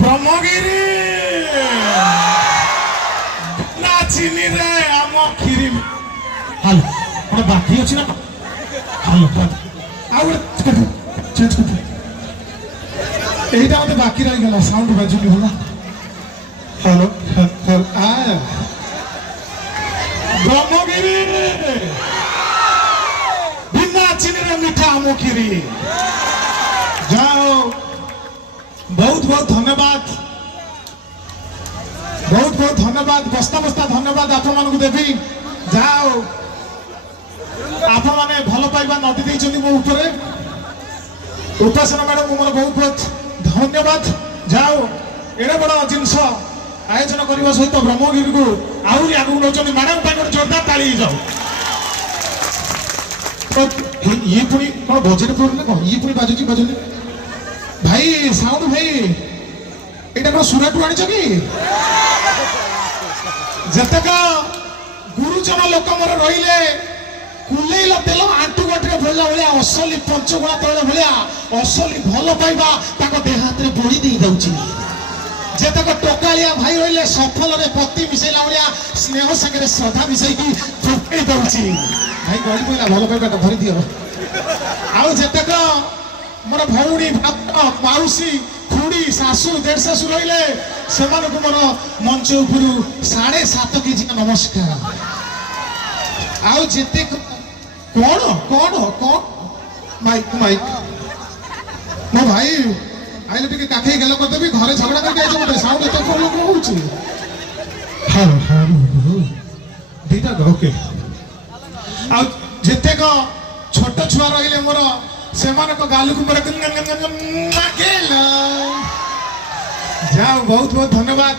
ব্রহ্মগিরি না চিনি রে আম খিরি হ্যালো ওটা বাকি আছে না হ্যালো ଆଉ ଗୋଟେ ଚେଞ୍ଜ କରିଦେ এইটা আমাদের বাকি রয়ে গেল সাউন্ড বাজুনি হলো হ্যালো হ্যালো ব্রহ্মগিরি বিনা চিনিরে মিঠা আম খিরি যাও बहुत बहुत धन्यवाद बहुत बहुत धन्यवाद बस्ता बस्ता धन्यवाद आपण मानक देवी जाओ आपण माने भल पाइबा नदी देइछन्ती मो ऊपर उपासना मैडम मोर बहुत बहुत धन्यवाद जाओ एडे बड़ जिंस आयोजन करबा सहित ब्रह्मगिरी को आउरी आगु नौचन्ती मैडम पाइ जोरदार ताली जाओ ये पुणी कोन बजेट पूर्ण कोन ये पुणी बाजुची बाजुनी भाई साउंड भाई এটা কোন সুরাটু আনিছ কি যেতক গুরুজন লোক মোর রইলে কুলেইল তেল আঁটু গটরে ভোলা ভলিয়া অসলি পঞ্চগুণা তৈল ভলিয়া অসলি ভাল পাইবা তাকে দেহ হাতে বড়ি দেই দউছি যেতক টকালিয়া ভাই রইলে সফলরে পতি মিশাইলা ভলিয়া স্নেহ সাগরে শ্রদ্ধা মিশাইকি ঠকাই দউছি ভাই গড়ি পইলা ভাল পাইবাটা ধরি দিও আউ যেতক मोर भौणी माउसी खुड़ी सासू देढ़ सासू रही से मोर मंच उपरू 7.5 केजी नमस्कार आते कौन कौन कौन माइक माइक मो भाई आइले टिके काखे गेल करदेवी घरे झगड़ा करके आइछ मते साउंड एत प्रॉब्लम होउची हां हां दीटा ओके आ जते को छोट छुआ रहिले मोर सेमान को गालू को जाओ बहुत बहुत धन्यवाद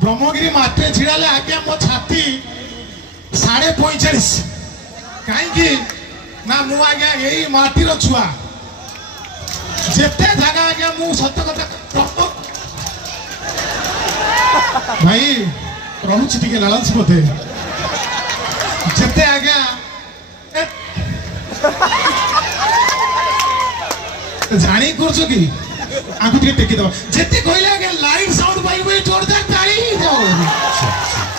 ब्रह्मगिरी माटे छिड़ाले आज्ञा मो छाती 45.5 कहीं ना मु आज्ञा यही माटीर छुआ जेते जगह आज्ञा मु सत्य कथा भाई रहुछि टिके लालच बोते जेते आज्ञा जानी करछो कि आगु टिके टेकी दबा जेते कहले आगे लाइव साउंड पाइबे जोरदार ताली जाओ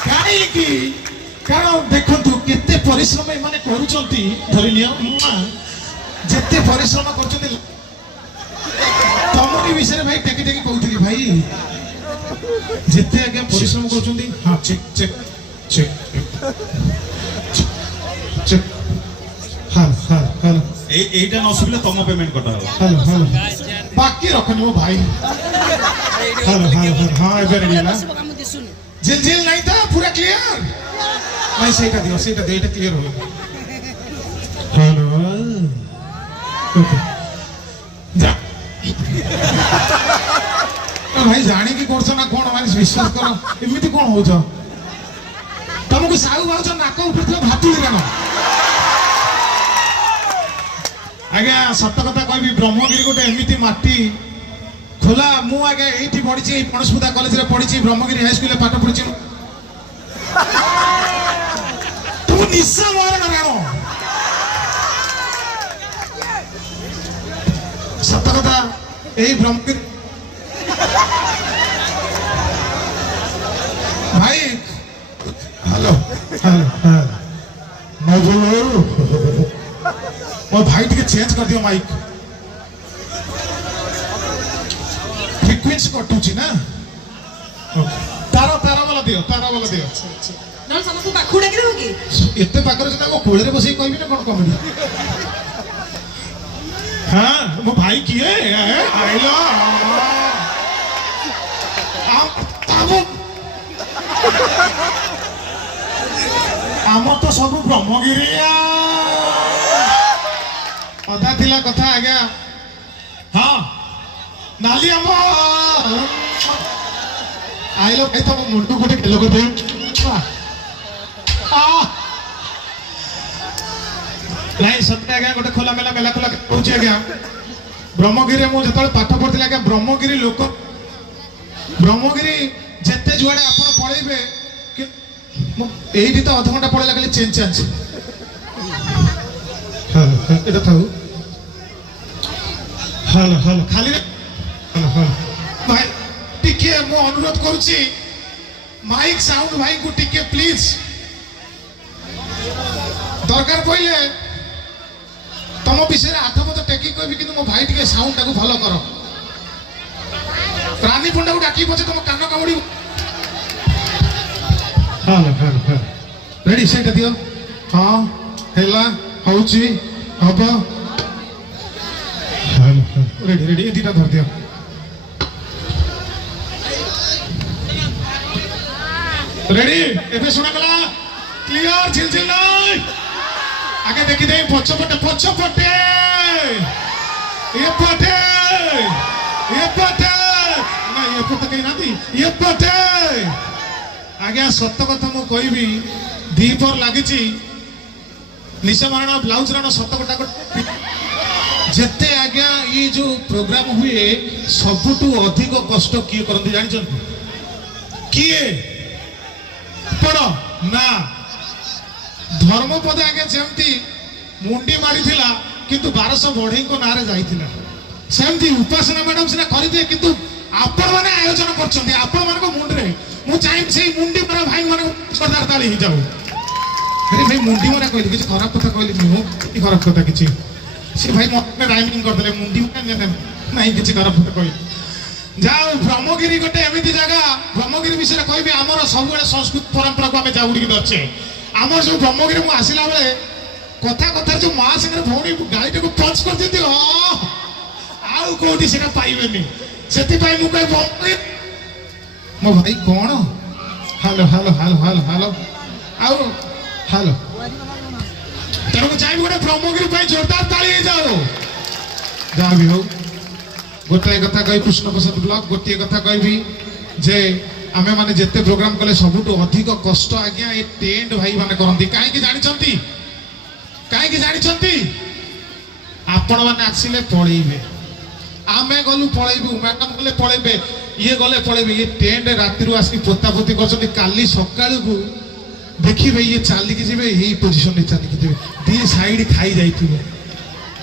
काई कि कारण देखंतु केते परिश्रम माने करूचंती धरि लियो जेते परिश्रम करचंती तमरी विषय भाई टेकी टेकी कहउतली भाई जेते आगे परिश्रम करचंती हां चेक चेक चेक चेक हां हां हां এইটা নসুবিলে তম পেমেন্ট কটা হবে হ্যালো হ্যালো বাকি রখনি ও ভাই হ্যালো হ্যালো হ্যাঁ এবার রেডি না জিল জিল নাই তো পুরো ক্লিয়ার নাই সেইটা দিও এটা ক্লিয়ার হলো হ্যালো ওকে যা ভাই জানি কি করছ না কোন মানে বিশ্বাস কর এমনি কোন হউছ তমକୁ ସାହୁ ଭାଉଛ ନାକ ଉପରେ ଭାତୁଳି କେନ आज्ञा सत कथा कहि ब्रह्मगिरी गोटे एमती माटी खोला मु आज्ञा एठी पढ़ी पणसपुदा कॉलेज रे पढ़ी ब्रह्मगिरी हाई स्कूल पाठ पढ़ी तू निशा मार राणो सत कथा एही ब्रह्मगिरी भाई हेलो हेलो हेलो और भाई टिके चेंज कर दियो माइक फ्रीक्वेंसी कटुची ना तारा तारा वाला दियो नल समस्त पाखुडा कि होगी एते पाकर जे को कोळे रे बसई कहबी ना कोन कमेडी हां मो भाई किए आइलो आम तो सब ब्रह्मगिरी अधा थिला कथा आज्ञा हाँ नाली आम आइलो भाई तुम मुंडू गोटे खेल कर दे नहीं सत्य आज्ञा गोटे खोला मेला मेला खोला कहूँ आज्ञा ब्रह्मगिरी मुझे पाठ पढ़ी आज्ञा ब्रह्मगिरी लोक ब्रह्मगिरी जिते जुआड़े आप पढ़ेबे यही तो अध घंटा पढ़े लगे चेंज चेंज এটা থাও হ্যালো হ্যালো খালি হ্যালো হ্যালো ভাই अनुरोध करुच्ची माइक साउंड भाई को टिके प्लीज दरकार पड़े तुम विषय आठ पद टेकी कहबी कि मो भाई टिके साउंड टाको भलो कर रानी पंडा को डाकी पछे तुम कान कामुड़ी हां रेडी सेट दियो हां हेला होची हबो रेडी रेडी एदिटा धर दियो रेडी एबे सुना गला क्लियर झिलझिल नहीं आगे देखी दे पछपटे ये पटे ना ये पटे कहीं नाती ये पटे आगे सत्य कथा मु कहबी दीपर लागिची निशा मारणा ब्लाउज राणा सत्य कथा जेते आज्ञा ये जो प्रोग्राम हुए सबुठू अधिक कष्ट किए करती जानछन किए पड़ ना धर्मपद आगे जमती मुंडी मारी थिला किंतु 1200 बढ़ई को नारे जाइथिला सेमती उपासना मैडम सिना करिदे किंतु आपण माने आयोजन करछन्ती आपण मान को मुंड रे मु चाहि से मुंडी मारा भाई मान सरदार ताली ही जाऊ अरे भाई मुंडी मारा कहली किछ खराब कथा कहली मु की खराब कथा किछ से भाई मने राइमिंग कर देले मुंडी माने नहीं किछ खराब कथा कहली जाओ ब्रह्मगिरी गोटे एमिति जगह ब्रह्मगिरी विषय कहबी हमर सब बेले संस्कृत परंपरा को हमें जाउडी के दचे हमर जो ब्रह्मगिरी मु आसिला बेले कथा कथा जो मां संगे भौणी गाड़ी को पंच कर दिती आउ कोठी सेना पाइबेनी सेति पाइ मु कह मो भाई कोन hello hello hello hello hello आउ हेलो तेरे को चाहिए गोटे ब्रह्मगिरी पाइ जोरदार ताली हे जाओ जा भी हो गोटे कथा कहि कृष्ण प्रसाद ब्लॉक गोटे कथा कहबी जे आमे माने जेते प्रोग्राम कले सबुटो अधिक कष्ट आज्ञा ए टेंट भाई माने करंती काहे कि जानि चंती आपण माने आसिले पळेइबे आमे गलु पळेइबु मैडम गले पळेइबे ये गले पळेइबे ये टेंट राति रु आसी पोतापोती करछंती काली सकाळु को देखिबे ये चाली कि जेबे एही पोजीशन रे चाली कि जेबे दी साइड खाई जाइथिबे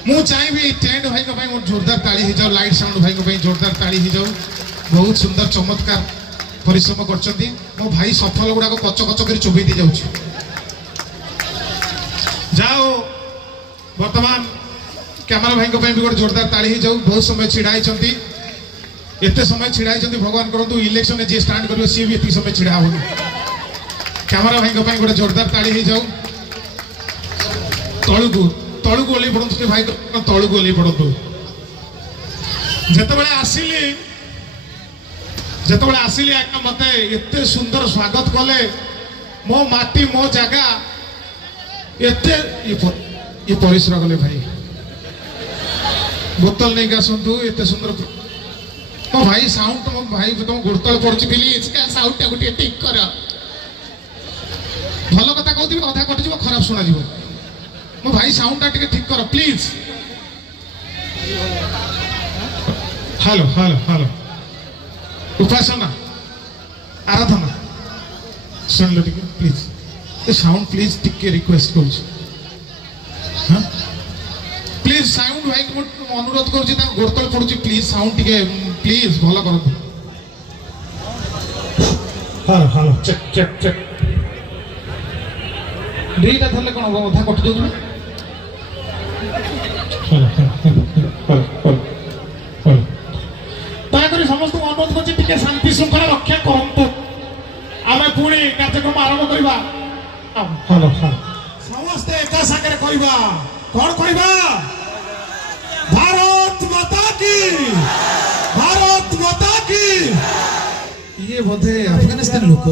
मु चाहिए टेंट भाई को जोरदार ताली हो जाओ लाइट साउंड भाई को जोरदार ताली हो जाओ बहुत सुंदर चमत्कार परिश्रम करछंती मो भाई सफल गुडा को कच कच कर चोबई दे जाउछ जाओ वर्तमान कैमरा भाई को भी गोटे जोरदार ताली हो जाओ बहुत समय छिड़ाई एते समय छिड़ाई भगवान करंतु इलेक्शन में जे स्टांड करियो सी भी एते समय छिड़ा होनी कैमरा भाई को गोटे जोरदार ताली हो जाओ तळु को ओली पड़तु से भाई तळु को ओली पड़तु जेतेबेले आसिली आज्ञा मते एते सुंदर स्वागत कले मो माटी मो जगह एते ये परिश्रम कले भाई बोतल नहीं आसतु एते सुंदर मो भाई साउंड मो भाई तुम गुड़तल पड़ुची प्लीज का साउंड टा गोटे ठीक कर भलो कथा कहउथि कथा कटि जबो खराब सुना जबो मो भाई साउंड टा ठीक कर प्लीज हेलो हेलो हेलो उपासना आराधना सुन लो टिके प्लीज ये साउंड प्लीज टिके रिक्वेस्ट करूँ हाँ प्लीज साउंड भाई को अनुरोध करूँ गोड़तल पड़ुची प्लीज साउंड टिके प्लीज भलो कर hello hello check check check दुईटा थले कौन अधा कटि जाऊ दयाकोरी समस्त अनुरोध करछि टिके शांति श्रृंखला रक्षा करंतु आमे पुणी कार्यक्रम आरंभ करिबा हेलो हेलो समस्त एका सागरे कहिबा कोन कहिबा भारत माता की ये बोधे अफगानिस्तान लोक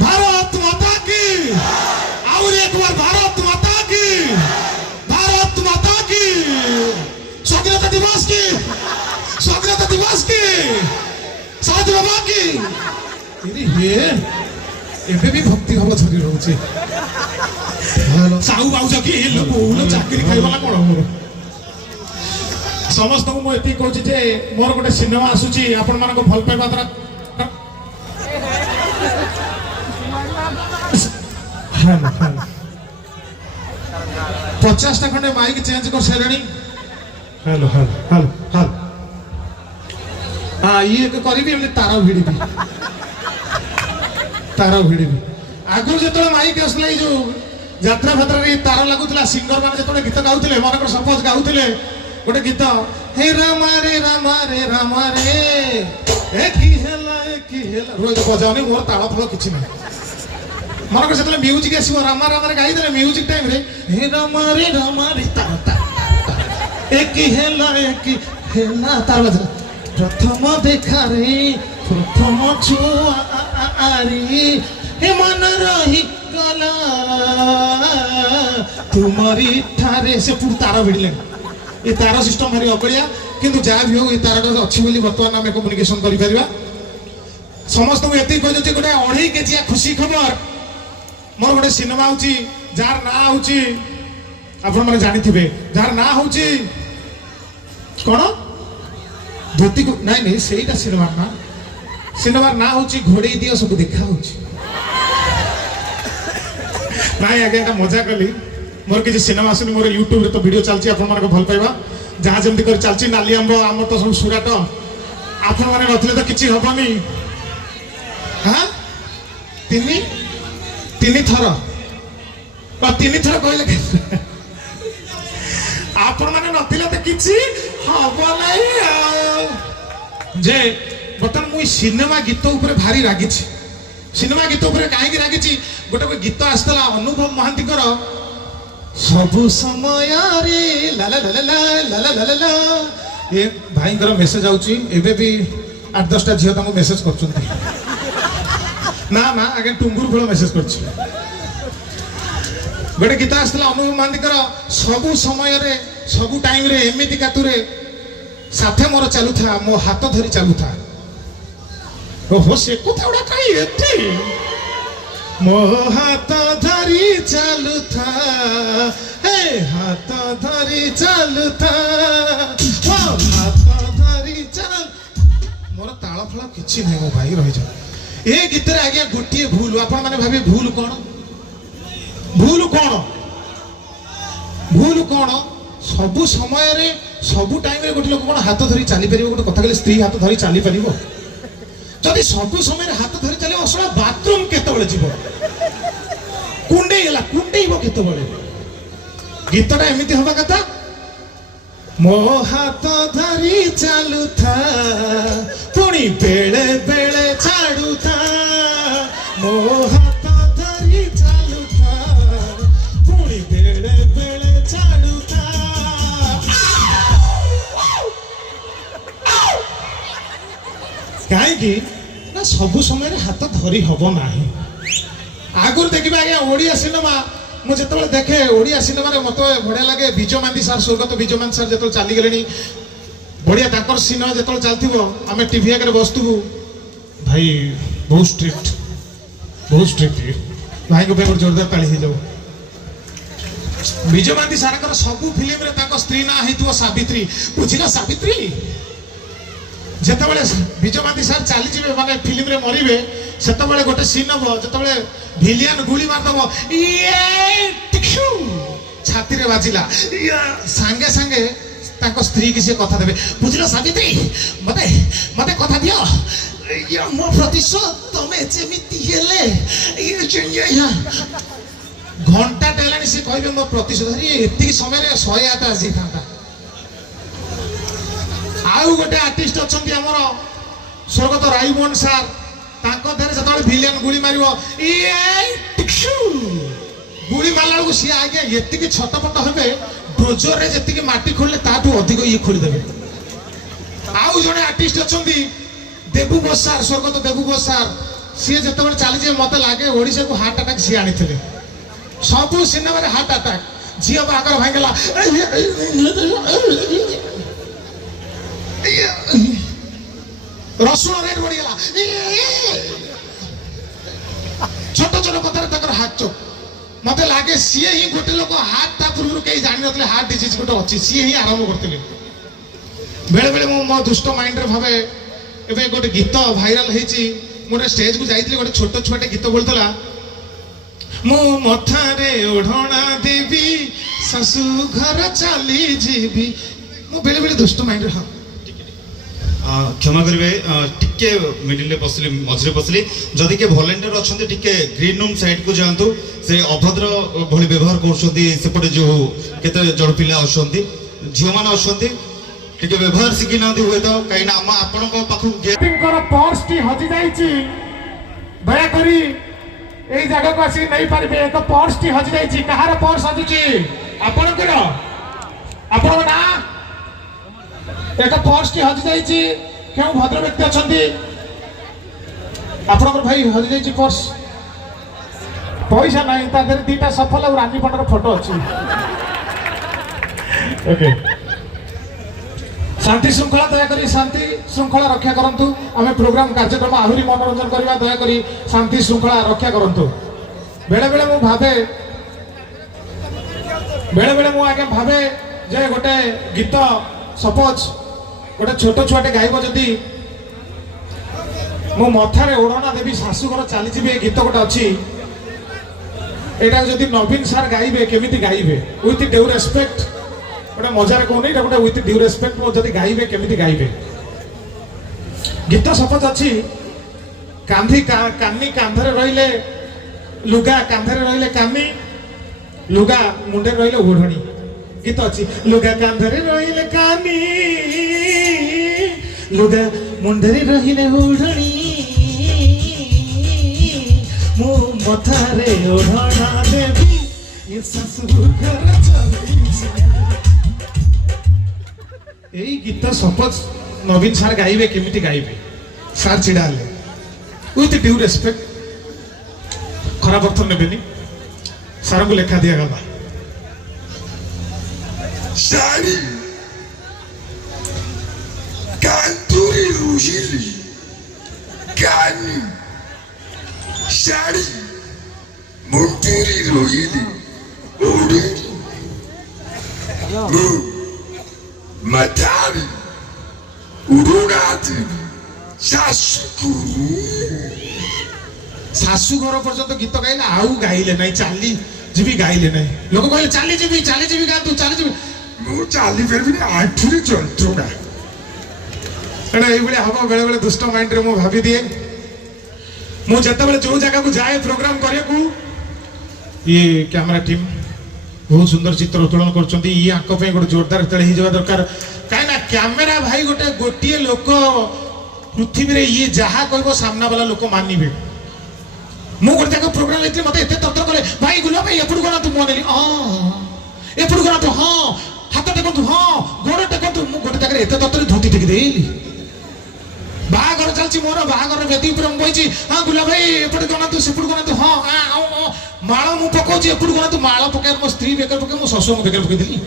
भारत माता की और एक बार भारत माता की स्वाधीनता दिवस की साथ बाबा की एबे भी भक्ति भाव छड़ी रहउछे साहू बाउज की लोक चाकरी खाइबाला कोन मोर समस्त को मो एति कहूची जे मोर गोटे सिनेमा आसुची आपण मान को भल पाइबा द्वारा हेलो हेलो 50 टा खंडे माइक चेंज कर सेलणी हेलो हेलो हेलो हेलो ହଁ ଇଏ କରିବି ଏମିତି ତାର ଭିଡ଼ିବି ତାର ଭିଡ଼ିବି। ଆଗରୁ ଯେତେବେଳେ ମାଇକ ଆସିଲା ଏଇ ଯୋଉ ଯାତ୍ରା ଫାତ୍ରାରେ ତାର ଲାଗୁଥିଲା ସିଙ୍ଗର ମାନେ ଯେତେବେଳେ ଗୀତ ଗାଉଥିଲେ ମନେକର ସପୋଜ ଗାଉଥିଲେ ଗୋଟେ ଗୀତ ହେ ରାମା ରେ ଏ କି ହେଲା ରୋଜ ବଜାଉନି ମୋର ତାଳ ଫଳ କିଛି ନାହିଁ। ମନେକର ଯେତେବେଳେ ମ୍ୟୁଜିକ ଆସିବ ରାମାରେ ଗାଇଦେଲେ ମ୍ୟୁଜିକ ଟାଇମରେ ହେ ରାମା ରେ ତାର ଏ କି ହେଲା ତାର ବାଜିଲା ପ୍ରଥମ ଦେଖାରେ ପ୍ରଥମ ଛୁଆରି ହେ ମନ ରହିଗଲା ତୁମରି ଠାରେ ସେ ପୁଣି ତାର ଭିଡ଼ିଲେ। ଏ ତାର ସିଷ୍ଟମ ଭାରି ଅଗଳିଆ କିନ୍ତୁ ଯାହା ବି ହଉ ଏ ତାରଟା ଅଛି ବୋଲି ବର୍ତ୍ତମାନ ଆମେ କମ୍ୟୁନିକେସନ କରିପାରିବା। ସମସ୍ତଙ୍କୁ ଏତିକି କହିଦେଉଛି ଗୋଟେ 2.5 କେଜିଆ ଖୁସି ଖବର ମୋର ଗୋଟେ ସିନେମା ହଉଛି ଯାହାର ନାଁ ହଉଛି ଆପଣ ମାନେ ଜାଣିଥିବେ ଯାହାର ନାଁ ହଉଛି କଣ ଧୋତି ନାଇଁ ସେଇଟା ସିନେମାର ନାଁ ହଉଛି ଘୋଡେଇ ଦିଅ ସବୁ ଦେଖା ହଉଛି। ନାଇଁ ଆଜ୍ଞା ଏଟା ମଜା କଲି ମୋର କିଛି ସିନେମା ଆସୁନି ମୋର ୟୁଟ୍ୟୁବରେ ତ ଭିଡିଓ ଚାଲିଛି ଆପଣମାନଙ୍କୁ ଭଲ ପାଇବା ଯାହା ଯେମିତି କରି ଚାଲିଛି ନାଲି ଆମ୍ବ ଆମର ତ ସବୁ ସୁରାଟ ଆପଣ ମାନେ ନଥିଲେ ତ କିଛି ହବନି। ହଁ ତିନି ଥର କହିଲେ ଆପଣ ମାନେ ନଥିଲେ ତ କିଛି ହବ ନାହିଁ ଯେ ବର୍ତ୍ତମାନ ମୁଁ ସିନେମା ଗୀତ ଉପରେ ଭାରି ରାଗିଛି। ସିନେମା ଗୀତ ଉପରେ କାହିଁକି ରାଗିଛି ଗୋଟେ ଗୀତ ଆସିଥିଲା ଅନୁଭବ ମହାନ୍ତିଙ୍କର ସବୁ ସମୟରେ ଏ ଭାଇଙ୍କର ମେସେଜ ଆଉଛି ଏବେ ବି 8-10ଟା ଝିଅ ତାଙ୍କୁ ମେସେଜ କରୁଛନ୍ତି। ନା ଆଜ୍ଞା ଟୁଙ୍ଗୁର ଫଳ ମେସେଜ କରୁଛି। ଗୋଟେ ଗୀତ ଆସିଥିଲା ଅନୁଭବ ମହାନ୍ତିଙ୍କର ସବୁ ସମୟରେ ସବୁ ଟାଇମରେ ଏମିତି କାତୁରେ ସାଥେ ମୋର ଚାଲୁଥା ମୋ ହାତ ଧରି ଚାଲୁଥା। ଓହୋ ସେ କଥା ଗୁଡା କାହିଁ ଏଠି ମୋ ହାତ ଧରି ଚାଲୁଥା ହେ ହାତ ଧରି ଚାଲୁଥା ମୋ ହାତ ଧରି ଚାଲ ମୋର ତାଳ ଫଳ କିଛି ନାହିଁ ମୋ ଭାଇ ରହିଯାଉ। ଏ ଗୀତରେ ଆଜ୍ଞା ଗୋଟିଏ ଭୁଲ ଆପଣ ମାନେ ଭାବିବେ ଭୁଲ କଣ ସବୁ ସମୟରେ ସବୁ ଟାଇମରେ ଗୋଟେ ଲୋକ କଣ ହାତ ଧରି ଚାଲିପାରିବ? ଗୋଟେ କଥା କହିଲେ ସ୍ତ୍ରୀ ହାତ ଧରି ଚାଲିପାରିବ? ଯଦି ସବୁ ସମୟରେ ହାତ ଧରି ଚାଲିବ ଅସଳ ବାଥରୁମ କେତେବେଳେ ଯିବ? କୁଣ୍ଡେଇବ କେତେବେଳେ? ଗୀତଟା ଏମିତି ହବା କଥା ମୋ ହାତ ଧରି ଚାଲୁଥା ପୁଣି ବେଳେ ବେଳେ ଛାଡୁଥା ମୋ ହାତ ଧରି ଚାଲୁଥା ପୁଣି ବେଳେ ବେଳେ ଛାଡୁଥା। କାହିଁକି ନା ସବୁ ସମୟରେ ହାତ ଧରି ହବ ନାହିଁ। ଆଗରୁ ଦେଖିବେ ଆଜ୍ଞା ଓଡ଼ିଆ ସିନେମା ମୁଁ ଯେତେବେଳେ ଦେଖେ ଓଡ଼ିଆ ସିନେମାରେ ମତେ ବଢିଆ ଲାଗେ ବିଜୟ ମାନ୍ଦି ସାର୍ ସ୍ୱର୍ଗତ ବିଜୟ ମାନ୍ଦି ସାର୍ ଯେତେବେଳେ ଚାଲିଗଲେଣି ବଢିଆ ତାଙ୍କର ସିନେମା ଯେତେବେଳେ ଚାଲିଥିବ ଆମେ ଟିଭି ଆଗରେ ବସୁଥିବୁ ଭାଇ ବହୁତ ଷ୍ଟ୍ରିକ୍ଟ ଭାଇଙ୍କ ପାଇଁ ଗୋଟେ ଜୋରଦାର ତାଳି ହେଇଯାଉ। ବିଜୟ ମାନ୍ଦି ସାର୍ଙ୍କର ସବୁ ଫିଲ୍ମରେ ତାଙ୍କ ସ୍ତ୍ରୀ ନାଁ ହେଇଥିବ ସାବିତ୍ରୀ ବୁଝିଲ ସାବିତ୍ରୀ। ଯେତେବେଳେ ବିଜୟ ମାନ୍ଦି ସାର୍ ଚାଲିଯିବେ ମାନେ ଫିଲ୍ମରେ ମରିବେ ସେତେବେଳେ ଗୋଟେ ସିନ୍ ହବ ଯେତେବେଳେ ଭିଲିଆନ ଗୁଳି ମାରିଦବ ଛାତିରେ ବାଜିଲା ସାଙ୍ଗେ ସାଙ୍ଗେ ତାଙ୍କ ସ୍ତ୍ରୀ କି ସେ କଥା ଦେବେ ବୁଝିଲ ସାବିତ୍ରୀ ମତେ କଥା ଦିଅ ମୋ ପ୍ରତିଶୋଧ ତମେ ଯେମିତି ହେଲେ ଘଣ୍ଟାଟେ ହେଲାଣି ସେ କହିବେ ମୋ ପ୍ରତିଶୋଧ ଏତିକି ସମୟରେ 108 ଆସିଯାଇଥାନ୍ତା। ଆଉ ଗୋଟେ ଆର୍ଟିଷ୍ଟ ଅଛନ୍ତି ଆମର ସ୍ୱର୍ଗତ ରାଇମୋହନ ସାର୍ ତାଙ୍କ ଦେହରେ ଯେତେବେଳେ ଭିଲିଆନ ଗୁଳି ମାରିବ ଗୁଳି ମାରିଲା ବେଳକୁ ସିଏ ଆଜ୍ଞା ଏତିକି ଛଟପଟ ହେବେ ଡୋଜରରେ ଯେତିକି ମାଟି ଖୋଳିଲେ ତାଠୁ ଅଧିକ ଇଏ ଖୋଳିଦେବେ। ଆଉ ଜଣେ ଆର୍ଟିଷ୍ଟ ଅଛନ୍ତି ଦେବୁ ବୋଷ ସାର୍ ସ୍ୱର୍ଗତ ଦେବୁ ବୋଷ ସାର୍ ସିଏ ଯେତେବେଳେ ଚାଲିଯିବେ ମତେ ଲାଗେ ଓଡ଼ିଶାକୁ ହାର୍ଟ ଆଟାକ୍ ସିଏ ଆଣିଥିଲେ। ସବୁ ସିନେମାରେ ହାର୍ଟ ଆଟାକ୍ ଝିଅ ବାହାଘର ଭାଙ୍ଗିଲା ରସୁଣ ରେଟ୍ ବଢିଗଲା ଛୋଟ କଥାରେ ତାଙ୍କର ହାର୍ଟ ଚୋକ୍। ମତେ ଲାଗେ ସିଏ ହିଁ ଗୋଟେ ଲୋକ ହାର୍ଟ ତା ପୂର୍ବରୁ କେହି ଜାଣିନଥିଲେ ହାର୍ଟ ଡିଜିଜ ଗୋଟେ ଅଛି ସିଏ ହିଁ ଆରମ୍ଭ କରିଥିଲେ। ବେଳେ ବେଳେ ମୁଁ ମୋ ଦୁଷ୍ଟ ମାଇଣ୍ଡରେ ଭାବେ ଏବେ ଗୋଟେ ଗୀତ ଭାଇରାଲ ହେଇଛି ମୁଁ ଗୋଟେ ଷ୍ଟେଜକୁ ଯାଇଥିଲି ଗୋଟେ ଛୋଟ ଛୁଆଟେ ଗୀତ ବୋଲୁଥିଲା ମୁଁ ମଥାରେ ଓଢ଼ଣା ଦେବି ଶାଶୁ ଘର ଚାଲି ଯିବି। ମୁଁ ବେଳେ ବେଳେ ଦୁଷ୍ଟ ମାଇଣ୍ଡରେ ହଁ क्षमा करेंगे टिके मिडिल पसली मझे पसली जदि के भलेंटियर अच्छा टिके ग्रीन रूम साइड को जातु से अभद्र भली व्यवहार करपटे जो केते जड़ पिला अच्छे झील मैंने अच्छे टिके व्यवहार शिखी ना हुए तो कहीं आपण पाखु पर्स टी हजि जाइछि दयाकरी এই জায়গাକୁ আসি ନେଇ ପାରିବେ ଏକ ପର୍ସ ଟି ହଜି ଯାଇଛି କାହାର ପର୍ସ ହଜିଛି ଆପଣଙ୍କର ଆପଣଙ୍କ ନାଁ ଏକ ପର୍ସ ଟି ହଜି ଯାଇଛି କେଉଁ ଭଦ୍ର ବ୍ୟକ୍ତି ଅଛନ୍ତି ଆପଣଙ୍କର ଭାଇ ହଜି ଯାଇଛି ପର୍ସ ପଇସା ନାହିଁ ତା ଦେହରେ ଦିଟା ସଫଲ ଆଉ ରାନୀ ପଟର ଫଟୋ ଅଛି ଓକେ शांति श्रृंखला दयाकरी शांति श्रृंखला रक्षा करंतु आमे प्रोग्राम कार्यक्रम आहुरी मनोरंजन करवा दयाकरी शांति श्रृंखला रक्षा करंतु बेले बेले मु आगे भावे जे गोटे गीत सपोज गोटे छोट छुआटे गाइब जदि मो मथारे ओढ़ना देवी शाशुघर चली जी गीत गोटे अच्छी यहाँ जदि नवीन सार गाइबे केमिति गाइबे विथ ड्यू रेस्पेक्ट गोटे मजार कहूनी गोटे विथ ड्यू रेस्पेक्ट मो जदि गाइबे केमिति गाइबे गीत सपोज अच्छी कांधी कानी कांधरे रहिले लुगा कांधरे रहिले कानी लुगा मुंडे रहिले ओढ़णी गीत अच्छी लुगा कांधरे रहिले कानी लुगा मुंडे रहिले ओढ़णी मो मथारे ओढ़ना देवी ये ससुर यही गीत सपोज नवीन सार गाइबे केमिति गाइबे सार चिड़ा हेले विथ ड्यू रेस्पेक्ट खराब अर्थ नेबेनी सार को लेखा दिया गला सारी कांतुरी रुहिली कानी सारी मुंटुरी रोहिली ओडी मतारी उड़ाती शाशु घर पर्यंत गीत गाइले आउ गाइले नहीं चाली जीवी गाइले नहीं लोक कहले चाली जीवी गा तू चाली जीवी मु चाली फेरबी आठुरी जंत्रणा एटा एई बेले हबो बेले बेले दुष्ट माइंड रे मु भाबी दिए मु जते बेले जो जगह को जाए प्रोग्राम करे को ये कैमरा टीम बहुत सुंदर चित्र उत्तोलन करछंती ये आंक पे गोटे जोरदार तळे ही जवा दरकार काहे ना कैमरा भाई गोटे लोक पृथ्वी रे ये जहा कहबो सामना वाला लोक मानिबे मु गोटे जगह प्रोग्राम लेते मते एते तत्र करे भाई गुला भाई एपुड कोना तू मोनेली एपुड कोना तू हां हाथ टेको तू हां गोड़ टेको तू मु गोटे जगह एते तत्र धोती टेक देली बाहागर चलची मोर बाहागर वेदी पर बइची हां गुला भाई एपुड कोना तू सेपुड कोना तू हां माळ मु पकोची एपुड कोना तू माळ पके मो स्त्री बेकर पके मो ससुर मो बेकर पके देली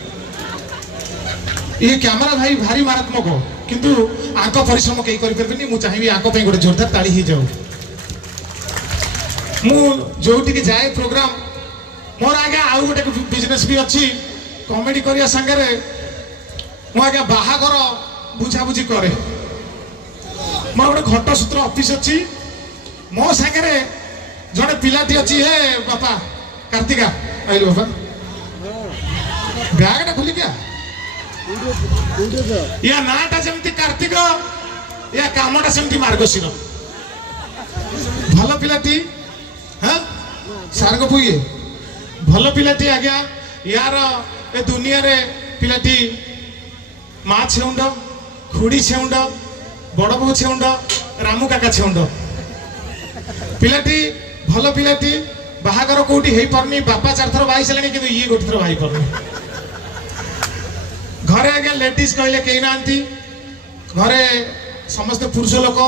ये कैमरा भाई भारी मारात्मक किंतु आंक परिश्रम कई करि परबेनी मु चाहिबी आंक पे गोटे जोरदार ताली ही जाऊ मु जोटी के जाए प्रोग्राम मोर आगे आउ गोटे बिजनेस भी अच्छी कॉमेडी करिया संगे मु आगे बाहागर बुझा बुझी करे मोर गोटे घट सूत्र ऑफिस अच्छी मो संगे जड़े पिलाटी अच्छी हे बापा कार्तिका आइल बापा बैगटा खुली क्या या नाटा सेमती कार्तिक या कामटा सेमती मार्गशीर भल पिलाटी हाँ सार को पुए भल पिलाटी आज्ञा यार ए दुनिया रे पिलाटी माँ छेउंड खुड़ी छेउंड बड़ बो छेउंड रामू काका छेउंड पिलाटी भल पिलाटी बाहागर कोठी हेई परनी बापा 4 थर बाई सलेनी किंतु ये गोटे थर बाई परनी घरे आज्ञा लेडीज कहले कई नांती घरे समस्त पुरुष लोक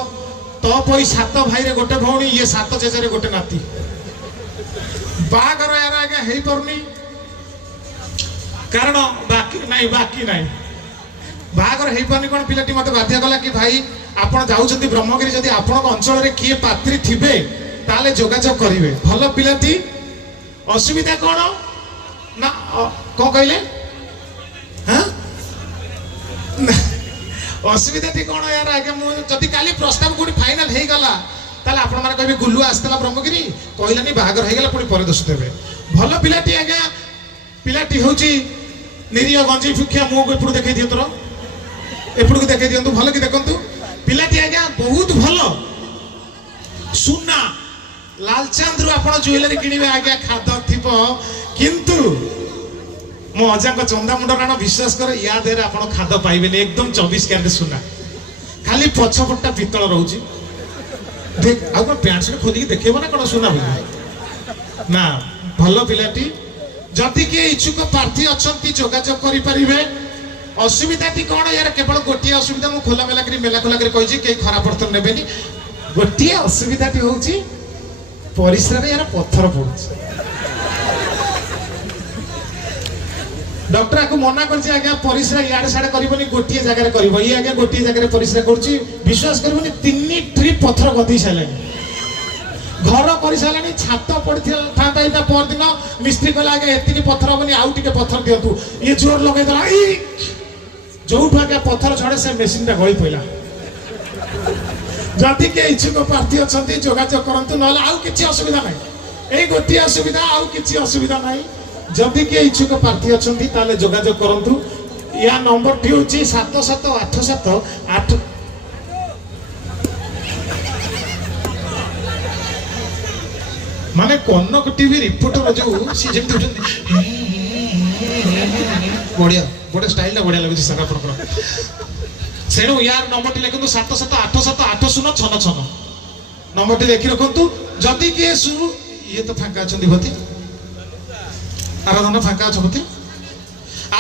तो पई 7 भाई रे गोटे भौणी ये 7 चेचरे गोटे नाती बाहागर यार आज्ञा हेई परनी कारण बाकी नहीं बाहागर हेई परनी कोन पिलाटी मते बाध्य कला कि भाई आपण जाउछंती ब्रह्मगिरी जदि आपण अंचल रे किए पात्री थिबे ताले जोगाजोग करिवे भल पिलाटी असुविधा कोन ना को कहले हां असुविधा थी कौन यार आगे मुझे काली प्रस्ताव कोठी फाइनल हे गला ताले आपण माने कहबे गुल्लू आस्तला ब्रह्मगिरी कहलानी बाहागर हे गला पुनी पर दोष देबे भल पिलाटी आगे पिलाटी होची निरिय गंजी फुखिया मु एपुड देखै दियो तोर एपुड को देखै दियंतु भल कि देखंतु ପିଲାଟି ଆଜ୍ଞା ବହୁତ ଭଲ ସୁନା ଲାଲଚାନ୍ଦରୁ ଆପଣ ଜୁଏଲାରୀ କିଣିବେ ଆଜ୍ଞା ଖାଦ ଥିବ କିନ୍ତୁ ମୋ ଅଜାଙ୍କ ଚନ୍ଦାମୁଣ୍ଡ ରାଣ ବିଶ୍ୱାସ କର ୟା ଦେହରେ ଆପଣ ଖାଦ ପାଇବେନି ଏକଦମ 24 କ୍ୟାରେଟ ସୁନା ଖାଲି ପଛପଟଟା ପିତ୍ତଳ ରହୁଛି ଦେଖ ଆଉ କଣ ପ୍ୟାଣ୍ଟ ସାର୍ଟ ଖୋଲିକି ଦେଖେଇବ ନା କଣ ସୁନା ବୋଲି ନା ଭଲ ପିଲାଟି ଯଦି କିଏ ଇଚ୍ଛୁକ ପ୍ରାର୍ଥୀ ଅଛନ୍ତି ଯୋଗାଯୋଗ କରିପାରିବେ ଅସୁବିଧାଟି କଣ ୟାର କେବଳ ଗୋଟିଏ ଅସୁବିଧା ମୁଁ ଖୋଲାମେଲା କରି ମେଲା କରି କହିଛି କେହି ଖରାପ ଅର୍ଥ ନେବେନି ଗୋଟିଏ ଅସୁବିଧାଟି ହଉଛି ପରିସ୍ରାରେ ୟାର ପଥର ପଡୁଛି ଡକ୍ଟର ଆକୁ ମନା କରିଛି ଆଜ୍ଞା ପରିସ୍ରା ଇଆଡେ ସାଡେ କରିବନି ଗୋଟିଏ ଜାଗାରେ କରିବ ଇଏ ଆଜ୍ଞା ଗୋଟିଏ ଜାଗାରେ ପରିସ୍ରା କରୁଛି ବିଶ୍ୱାସ କରିବନି 3 ଟ୍ରିପ୍ ପଥର ଗଦେଇ ସାରିଲାଣି ଘର କରିସାରିଲାଣି ଛାତ ପଡିଥାନ୍ତା ଏଇଟା ପରଦିନ ମିସ୍ତ୍ରୀ କହିଲା ଆଜ୍ଞା ଏତିକି ପଥର ହବନି ଆଉ ଟିକେ ପଥର ଦିଅନ୍ତୁ ଇଏ ଜୋର ଲଗେଇଦେଲା ଯୋଉଠୁ ଆଜ୍ଞା ପଥର ଝଡେ ସେ ମେସିନଟା ଗଳି ପଇଲା ଯଦି କିଏ ଇଚ୍ଛୁକ ପ୍ରାର୍ଥୀ ଅଛନ୍ତି ଯୋଗାଯୋଗ କରନ୍ତୁ ନହେଲେ ଆଉ କିଛି ଅସୁବିଧା ନାହିଁ ଏଇ ଗୋଟିଏ ଅସୁବିଧା ଆଉ କିଛି ଅସୁବିଧା ନାହିଁ ଯଦି କିଏ ଇଚ୍ଛୁକ ପ୍ରାର୍ଥୀ ଅଛନ୍ତି ତାହେଲେ ଯୋଗାଯୋଗ କରନ୍ତୁ ୟା ନମ୍ବରଟି ହେଉଛି 7787 ମାନେ କନକ ଟିଭି ରିପୋର୍ଟର ଯୋଉ ସିଏ ଯେମିତି ଉଠନ୍ତି ବଢିଆ ଗୋଟେ ଷ୍ଟାଇଲଟା ବଢିଆ ଲାଗୁଛି ସାର୍ ଆପଣଙ୍କର ସେଣୁ ୟାର ନମ୍ବରଟି ଲେଖନ୍ତୁ 77878066 ନମ୍ବରଟି ଲେଖି ରଖନ୍ତୁ ଯଦି କିଏ ଇଏ ତ ଫାଙ୍କା ଅଛନ୍ତି ଭତି ଆରାଧନା ଫାଙ୍କା ଅଛ ଭତି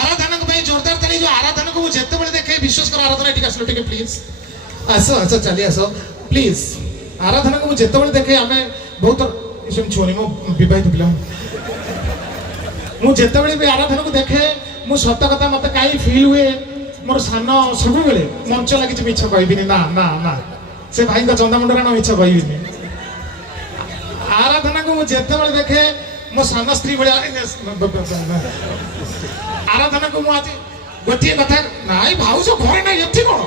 ଆରାଧନାଙ୍କ ପାଇଁ ଜୋରଦାର ତାଳି ଯୋଉ ଆରାଧନାକୁ ମୁଁ ଯେତେବେଳେ ଦେଖେ ବିଶ୍ୱାସ କର ଆରାଧନା ଏଠିକି ଆସିଲ ଟିକେ ପ୍ଲିଜ ଆସ ଚାଲି ଆସ ପ୍ଲିଜ ଆରାଧନାକୁ ମୁଁ ଯେତେବେଳେ ଦେଖେ ଆମେ ବହୁତ ଛୁଅନି ମୋ ବିବାହିତ ପିଲା ମୁଁ ଯେତେବେଳେ ବି ଆରାଧନାକୁ ଦେଖେ ମୁଁ ସତ କଥା ମତେ କାହିଁ ଫିଲ୍ ହୁଏ ମୋର ସାନ ସବୁବେଳେ ମଞ୍ଚ ଲାଗିଛି ମିଛ କହିବିନି ନା ନା ନା ସେ ଭାଇଙ୍କ ଚନ୍ଦାମୁଣ୍ଡ ରାଣ ମିଛ କହିବିନି ଆରାଧନାକୁ ମୁଁ ଯେତେବେଳେ ଦେଖେ ମୋ ସାନ ସ୍ତ୍ରୀ ଭଳିଆ ଆରାଧନାକୁ ମୁଁ ଆଜି ଗୋଟିଏ କଥା ନାଇଁ ଭାଉଜ ଘରେ ନାଇଁ ଏଠି କଣ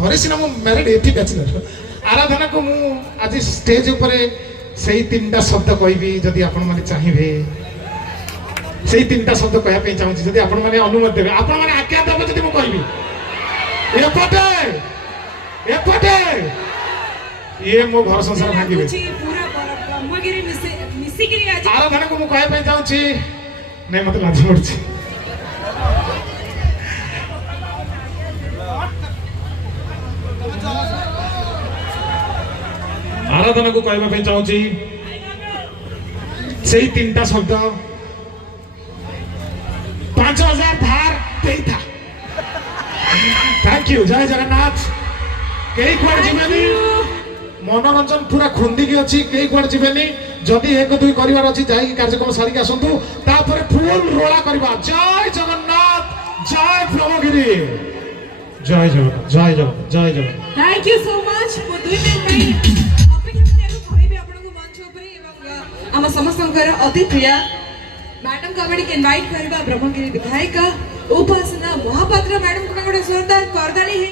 ଘରେ ସିନା ମୁଁ ମ୍ୟାରେଡ୍ ଏଠି ବ୍ୟାଚଲର ଆରାଧନାକୁ ମୁଁ ଆଜି ଷ୍ଟେଜ ଉପରେ ସେଇ 3ଟା ଶବ୍ଦ କହିବି ଯଦି ଆପଣମାନେ ଚାହିଁବେ ସେଇ 3ଟା ଶବ୍ଦ କହିବା ପାଇଁ ଚାହୁଁଛି ଯଦି ଆପଣମାନେ ଅନୁମତି ଦେବେ ଆପଣମାନେ ଆଜ୍ଞା ଦେବେ ଯଦି ମୁଁ କହିବି ଏପଟେ ଏପଟେ ଇଏ ମୋ ଘର ସଂସାର ଭାଙ୍ଗିବେ ଆରାଧନାକୁ ମୁଁ କହିବା ପାଇଁ ଚାହୁଁଛି ନାଇଁ ମତେ ଲାଜ ମାଡୁଛି ଆରାଧନାକୁ କହିବା ପାଇଁ ଚାହୁଁଛି ସେଇ 3ଟା ଶବ୍ଦ 5000 ଧାର ଦେଇଥା थैंक यू जय जगन्नाथ केही कुआडे जिबेनी मनोरंजन पूरा खुंदिकी अछि केही कुआडे जिबेनी जदि 1 2 करिवार अछि जाई कार्यक्रम सारी के आसंतु तापर फुल रोला करबा जय जगन्नाथ जय प्रभुगिरी जय जगन्नाथ जय जगन्नाथ जय Jagannath thank you so much मो 2 मिनट पे अपेक्षा करिया कहबे आपनको मंच ऊपर एवं हम समस्तकर अति प्रिय मैडम को हमडी इनवाइट करबा ब्रह्मगिरी विधायक उपासना महापात्र मैडम को जोरदार करदानी है।